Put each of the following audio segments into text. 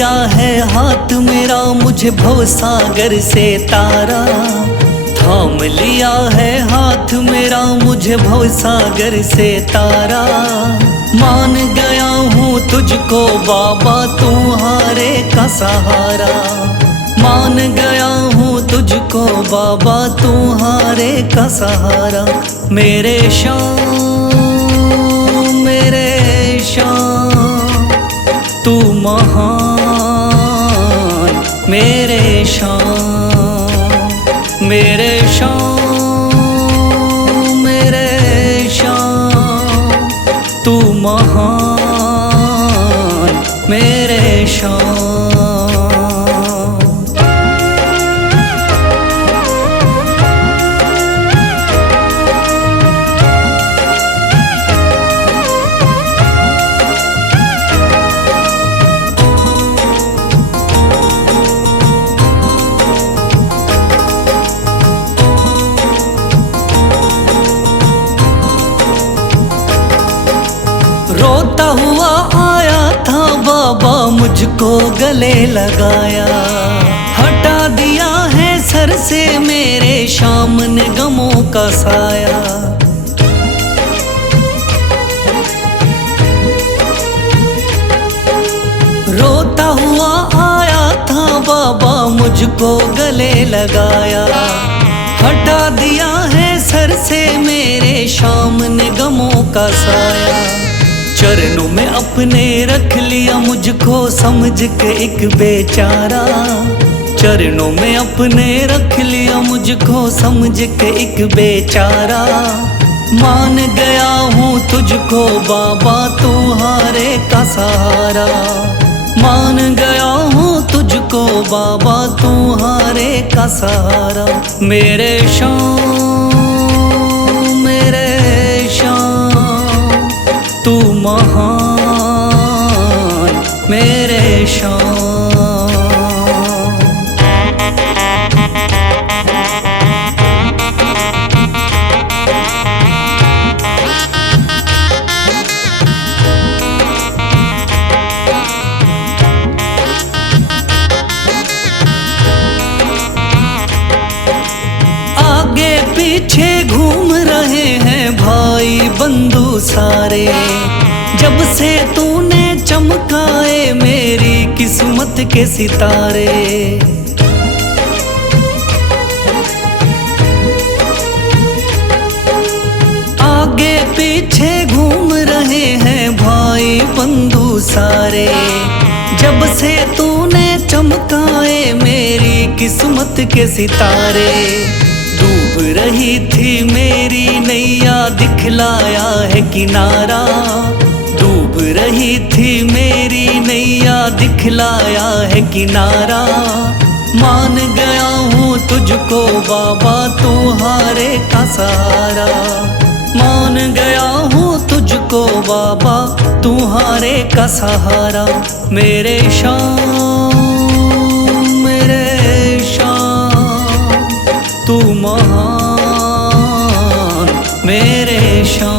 लिया है हाथ मेरा मुझे भवसागर से तारा, थाम लिया है हाथ मेरा मुझे भवसागर से तारा। मान गया हूँ तुझको बाबा तुम्हारे का सहारा, मान गया हूँ तुझको बाबा तुम्हारे का सहारा। मेरे शाम तू महान, मेरे शाम मेरे शाम तू महान, मेरे शाम। रोता हुआ आया था बाबा मुझको गले लगाया, हटा दिया है सर से मेरे शाम ने गमों का साया। रोता हुआ आया था बाबा मुझको गले लगाया, हटा दिया है सर से मेरे शाम ने गमों का साया। चरणों में अपने रख लिया मुझको समझ के एक बेचारा, चरणों में अपने रख लिया मुझको समझ के एक बेचारा। मान गया हूँ तुझको बाबा तुम्हारे का सहारा, मान गया हूँ तुझको बाबा तुम्हारे का सहारा। मेरे शाम तू महान, मेरे शाम। आगे पीछे घूम रहे हैं भाई बंधु सारे, जब से तूने चमकाए मेरी किस्मत के सितारे। आगे पीछे घूम रहे हैं भाई बंधु सारे, जब से तूने चमकाए मेरी किस्मत के सितारे। डूब रही थी मेरी नैया दिखलाया है किनारा, डूब रही थी मेरी नैया दिखलाया है किनारा। मान गया हूँ तुझको बाबा तुम्हारे का सहारा, मान गया हूँ तुझको बाबा तुम्हारे का सहारा। मेरे शाम तू महान, मेरे शाम।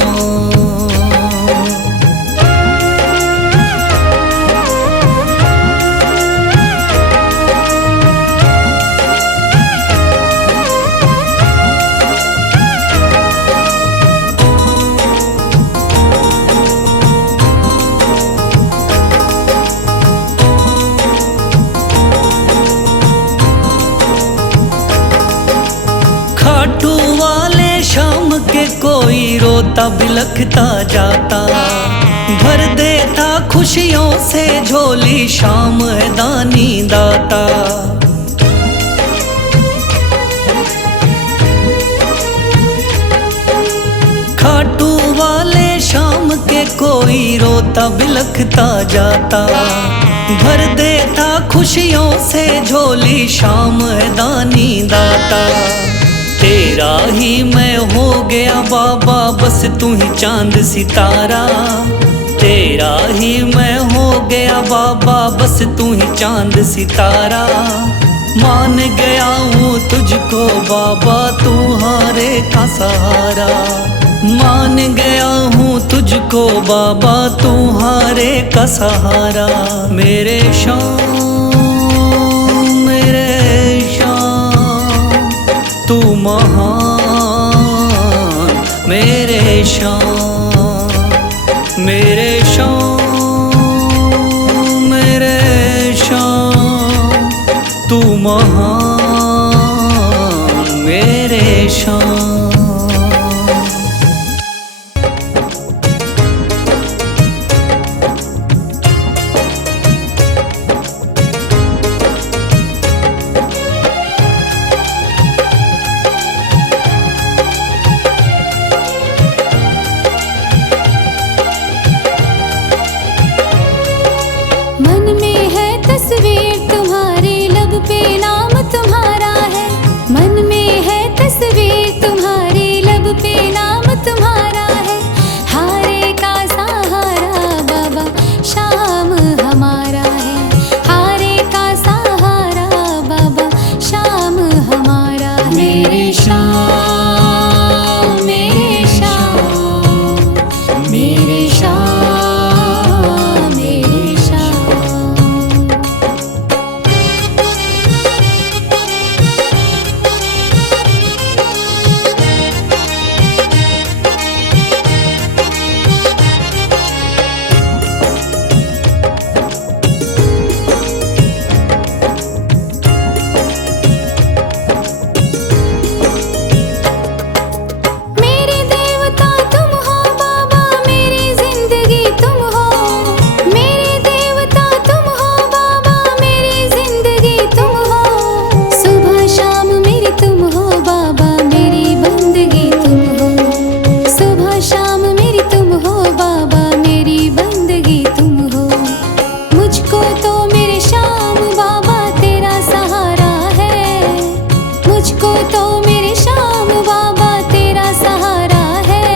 खाटू वाले शाम के कोई रोता बिलखता जाता, भर देता खुशियों से झोली शाम है दानी दाता। खाटू वाले शाम के कोई रोता बिलखता जाता, भर देता खुशियों से झोली शाम है दानी दाता। तेरा ही मैं हो गया बाबा बस तू ही चांद सितारा, तेरा ही मैं हो गया बाबा बस तू ही चांद सितारा। मान गया हूँ तुझको बाबा तुम्हारे का सहारा, मान गया हूँ तुझको बाबा, तुम्हारे का सहारा। मेरे शाम मेरे शाम तू महान, मेरे शाम मेरे शाम मेरे शाम तू महान, मेरे शाम। मन में है तस्वीर तुम्हारी, लब पे नाम तुम्हारा है। मन में है तस्वीर तुम्हारी, लब पे नाम तुम्हारा है। हारे का सहारा बाबा शाम हमारा है। हारे का सहारा बाबा शाम हमारा है। मेरे शाम मेरे शाम मेरे शाम मेरे शाम। मेरे देवता तुम हो बाबा, मेरी जिंदगी तुम हो। मेरे देवता तुम हो बाबा, मेरी जिंदगी तुम हो। सुबह शाम मेरी तुम हो बाबा, मेरी बंदगी तुम हो। सुबह शाम मेरी तुम हो बाबा, मेरी बंदगी तुम हो। मुझको तो मेरे शाम बाबा तेरा सहारा है। मुझको तो मेरे शाम बाबा तेरा सहारा है।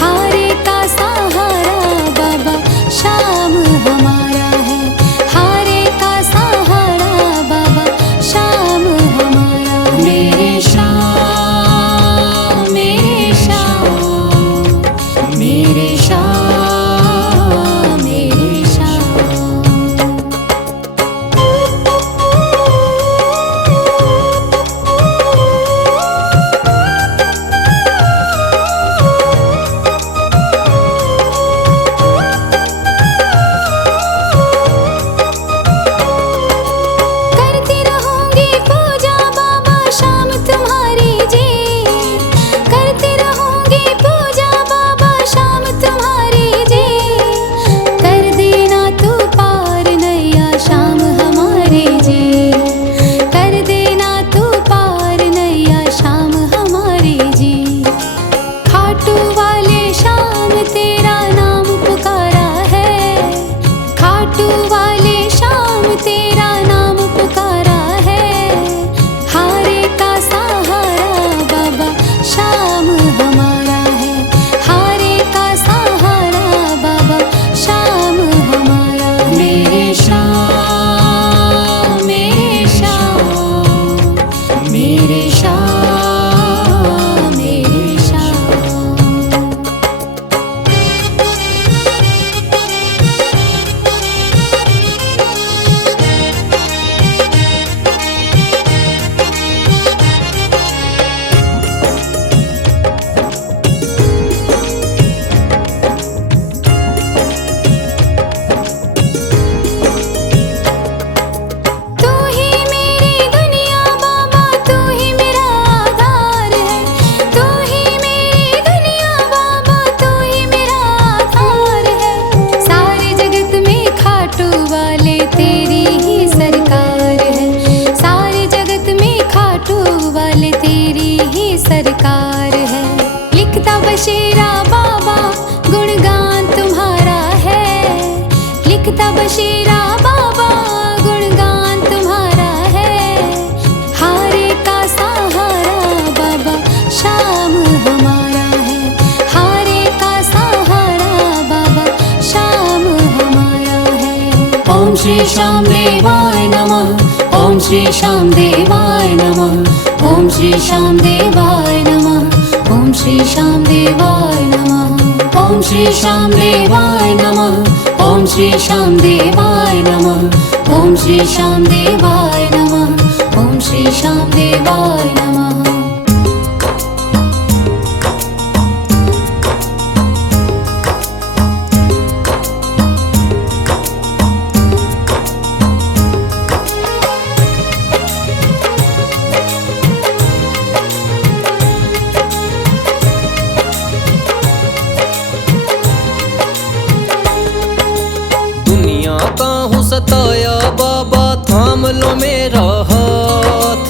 हारे का सहारा बाबा शाम हमारा है। हारे का सहारा बाबा शाम हमारा है। मेरे शाम मेरे शाम मेरे शाम मेरे शाम। करती रहूंगी पूजा बाबा शाम तुम्हारी जी। करती रहूंगी पूजा बाबा शाम तुम्हारी जी। कर देना तू पार नैया शाम हमारे जी। कर देना तू पार नैया शाम हमारे जी। खाटू वाले शाम तेरा नाम पुकारा है। खाटू वाले शाम तेरा नाम पुकारा है। हारे का सहारा बाबा शाम हमारा है। हारे का सहारा बाबा शाम हमारा है। मेरे शाम मेरे शाम मेरे शाम मेरे शाम। तू ही मेरी दुनिया बाबा, तू ही मेरा आधार है। तू ही मेरी दुनिया बाबा, तू ही मेरा आधार है। सारे जगत में खाटू वाले तेरी ही सरकार है। सारे जगत में खाटू वाले तेरी ही सरकार है। लिखता बशीरा बाबा गुणगान तुम्हारा है। लिखता बशीरा बाबा गुणगान तुम्हारा है। हारे का सहारा बाबा शाम हमारा है। हारे का सहारा बाबा शाम हमारा है। ओम श्री श्याम देवाय नमः। ओम श्री श्याम देवाय नमः। ओम श्री श्याम देवाय नमः। ओम श्री श्याम देवाय नमः। ओम श्री श्याम देवाय नमः। ओम श्री श्याम देवाय नमः। ओम श्री श्याम देवाय नमः। ओम श्री श्याम देवाय नमः। सताया बाबा थाम लो मेरा हाथ।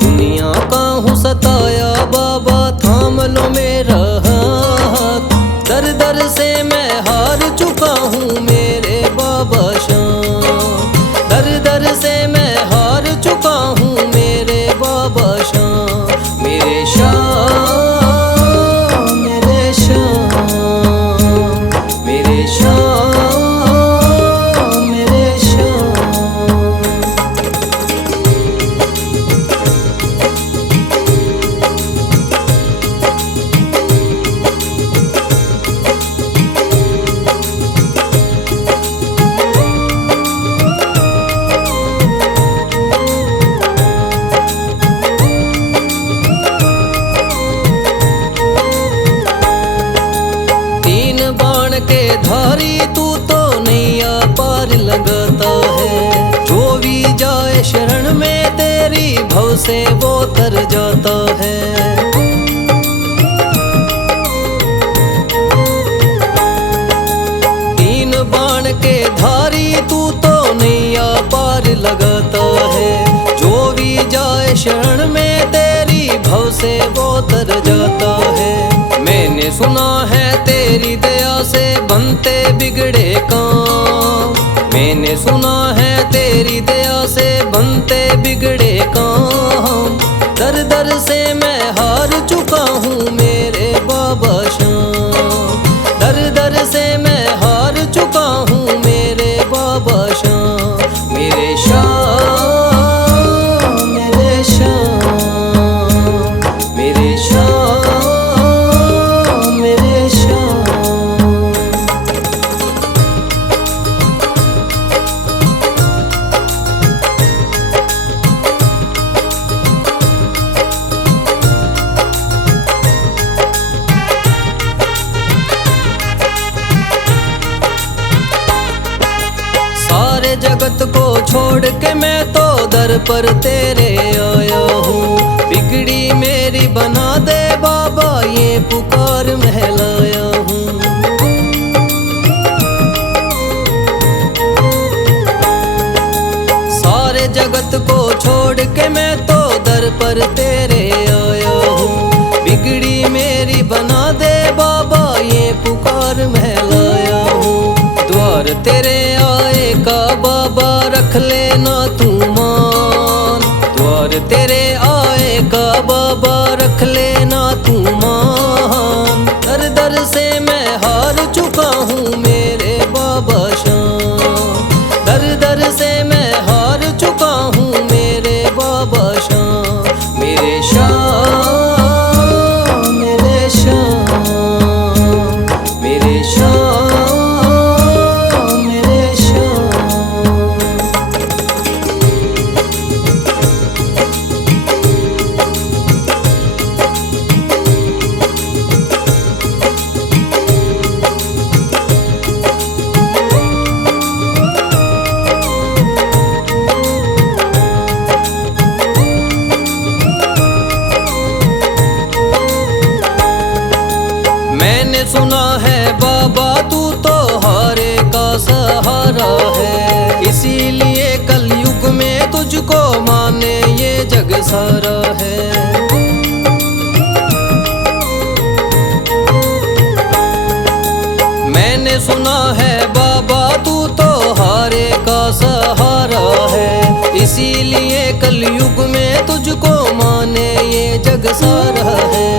दुनिया का हूँ सताया बाबा थाम लो मेरा हाथ। दर दर से मैं हार चुका हूँ मेरे बाबा शाम। दर दर से मैं हार चुका हूँ मेरे बाबा शाम। मेरे शाम मेरे शाम मेरे शाम। धारी तू तो नैया पार लगाता है। जो भी जाए शरण में तेरी भव से वो तर जाता है। तीन बाण के धारी तू तो नैया पार लगाता है। जो भी जाए शरण में तेरी भव से वो तर जाता है। मैंने सुना है तेरी दया से बनते बिगड़े काम। मैंने सुना है तेरी दया से बनते बिगड़े काम। दर दर से मैं हार चुका हूँ मेरे बाबा शाम। दर दर से मैं हार चुका हूँ मेरे बाबा शाम। मेरे शाम मेरे शाम मेरे शाम। जगत को छोड़ के मैं तो दर पर तेरे आया हूँ। बिगड़ी मेरी बना दे बाबा ये पुकार महलाया हूँ। सारे जगत को छोड़ के मैं तो दर पर तेरे आया हूँ। बिगड़ी मेरी बना दे बाबा ये पुकार महलाया हूँ। द्वार तेरे आए का बाबा रख लेना तू मान। द्वार तेरे आए का बाबा रख लेना तू मान। दर दर से मैं हार चुका हूँ मेरे बाबा शाम। दर दर से मैं हार चुका हूँ मेरे बाबा शाम। मेरे शाम मेरे शाम मेरे शाम। मैंने सुना है बाबा तू तो हारे का सहारा है। इसीलिए कलयुग में तुझको माने ये जग सारा है। मैंने सुना है बाबा तू तो हारे का सहारा है। इसीलिए कलयुग में तुझको माने ये जग सारा है।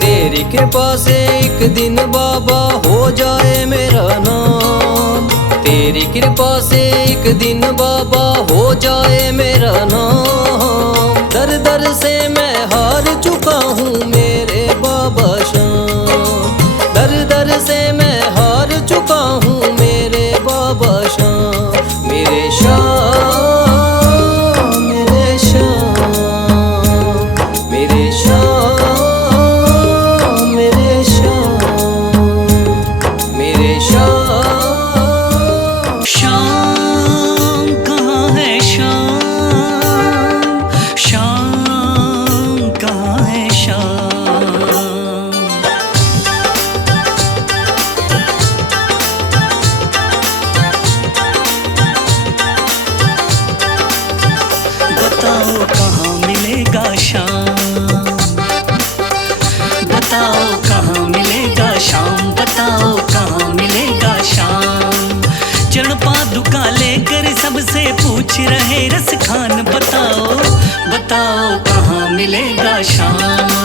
तेरी कृपा से एक दिन बाबा हो जाए मेरा नाम। तेरी कृपा से एक दिन बाबा हो जाए मेरा नाम। दर दर से मैं हार चुका हूँ मेरे बाबा। शाम। बताओ कहाँ मिलेगा शाम, बताओ कहाँ मिलेगा शाम। चरण पादुका लेकर सबसे पूछ रहे रस खान, बताओ बताओ कहाँ मिलेगा शाम।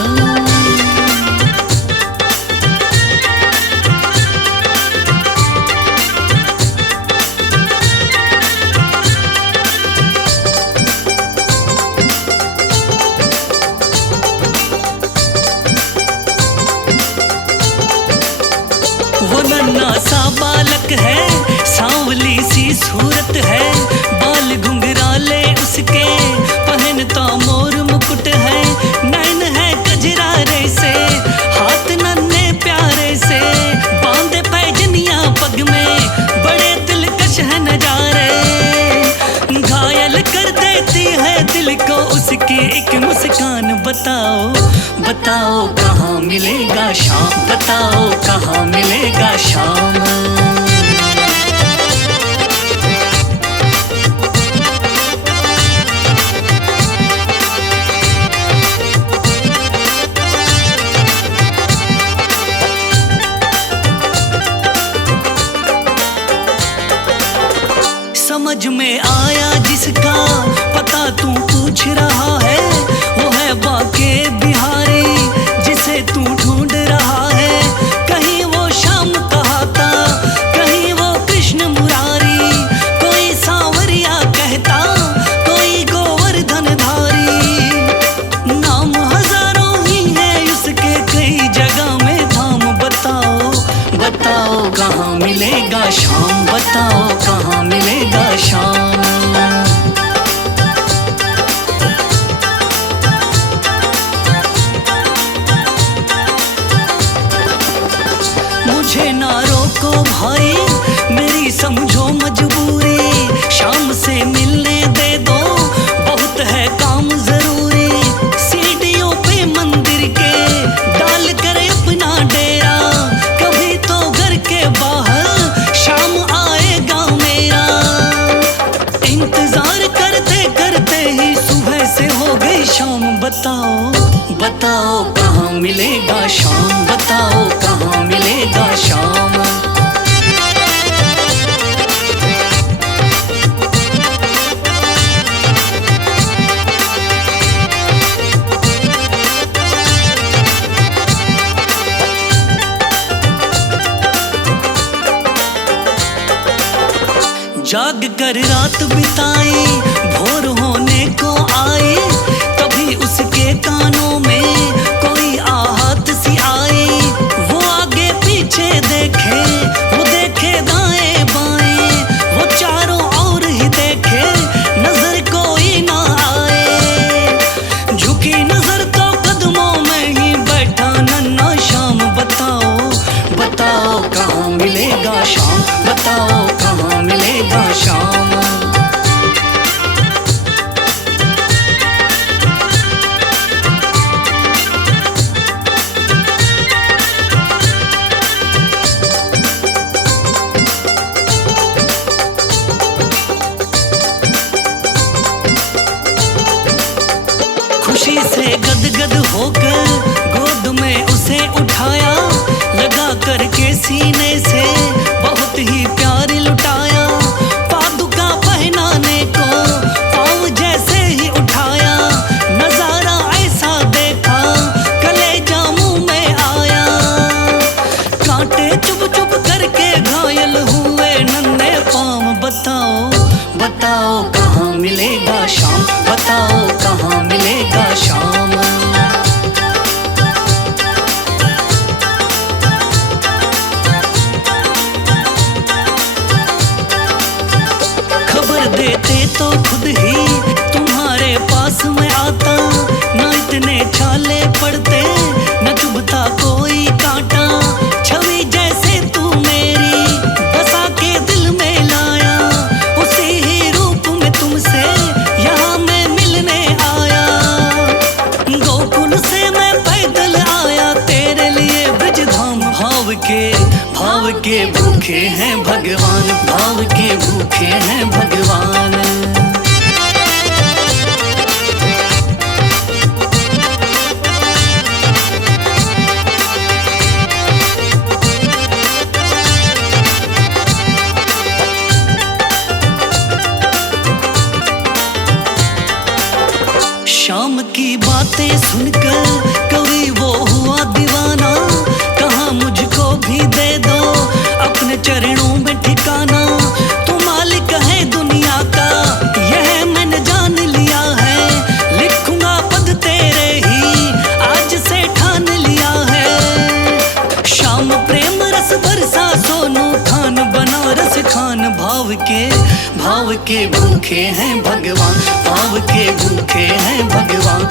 वो नन्हा सा बालक है, सांवली सी सूरत है, बाल घुंघराले उसके, पहनता मोर मुकुट है, नैन है कजरारे से, हाथ नन्हे प्यारे से, बांधे पैजनिया पग में, बड़े दिलकश है नजारे, घायल कर देती है दिल को उसकी एक मुस्कान। बताओ बताओ कहाँ मिलेगा शाम, बताओ कहाँ मिलेगा शाम। समझ में आया जिसका पता तू पूछ रहा है, वो है बाके बिहारी जिसे तू ढूंढ रहा है। कहीं वो श्याम कहाता, कहीं वो कृष्ण मुरारी, कोई सांवरिया कहता, कोई गोवर्धन धारी। नाम हजारों ही है उसके, कई जगह में धाम। बताओ बताओ कहाँ मिलेगा शाम, बताओ कहाँ मिलेगा शाम। मुझे ना रोको भाई, मेरी समझो मजबूरी, शाम से मिलने दे दो, बहुत है काम जरूरी। सीढ़ियों पे मंदिर के डाल कर अपना डेरा, कभी तो घर के बाहर शाम आएगा मेरा। इंतजार करते करते ही सुबह से हो गई शाम। बताओ बताओ कहाँ मिलेगा शाम, बताओ कहाँ मिलेगा शाम। जाग कर रात बिताई, भोर होने को आई, तभी उसके कानों में कोई आहट सी आई। वो आगे पीछे देखे, वो देखे दाएं बाएं, वो चारों ओर ही देखे, नजर कोई ना आए। झुकी नजर तो कदमों में ही बैठा नन्हा श्याम। बताओ बताओ कहाँ मिलेगा शाम, बताओ कहाँ मिलेगा शाम। खुशी से गदगद होकर गोद में उसे उठाया, लगा करके सीने से बहुत ही प्यार लुटाया। पादुका पहनाने को पाँव जैसे ही उठाया, नजारा ऐसा देखा कलेजा मुंह में आया। कांटे चुभ चुभ करके घायल हुए नन्हे पाँव। बताओ बताओ कहाँ मिलेगा शाम, बताओ कहाँ मिलेगा शाम। खबर देते तो खुद ही तुम्हारे पास में आता, न इतने छाले पड़ते, न चुभता कोई कांटा। छवि जैसे तू मेरी बसा के दिल में लाया, उसी ही रूप में तुमसे यहाँ मैं मिलने आया। गोकुल से मैं पैदल आया तेरे लिए ब्रजधाम। भाव के भूखे हैं भगवान, भाव के भूखे हैं भगवान। शाम की बातें सुनकर कभी वो हुआ दीवाना, कहा मुझको भी दे दो अपने चरणों में ठिकाना। तू मालिक है दुनिया का यह मैंने जान लिया है, लिखूंगा पद तेरे ही आज से ठान लिया है। शाम प्रेम रस बरसा सोनू खान बनारस खान, भाव के भूखे हैं भगवान, भाव के भूखे हैं भगवान।